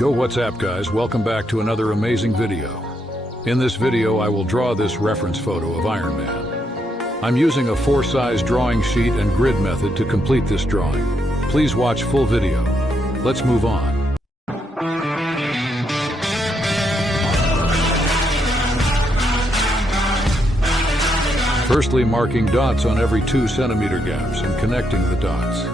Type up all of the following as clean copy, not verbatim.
Yo, what's up guys? Welcome back to another amazing video. In this video I will draw this reference photo of Iron Man. I'm using a 4-size drawing sheet and grid method to complete this drawing. Please watch full video. Let's move on. Firstly, marking dots on every 2 centimeter gaps and connecting the dots.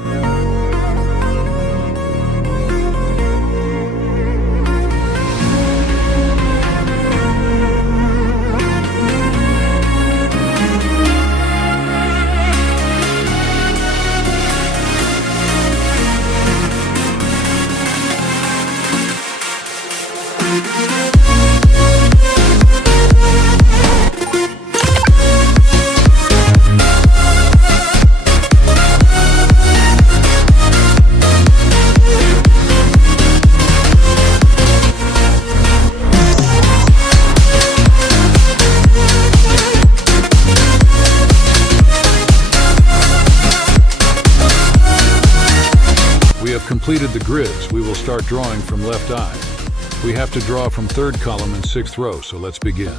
Completed the grids, we will start drawing from left eye. We have to draw from 3rd column and 6th row, so let's begin.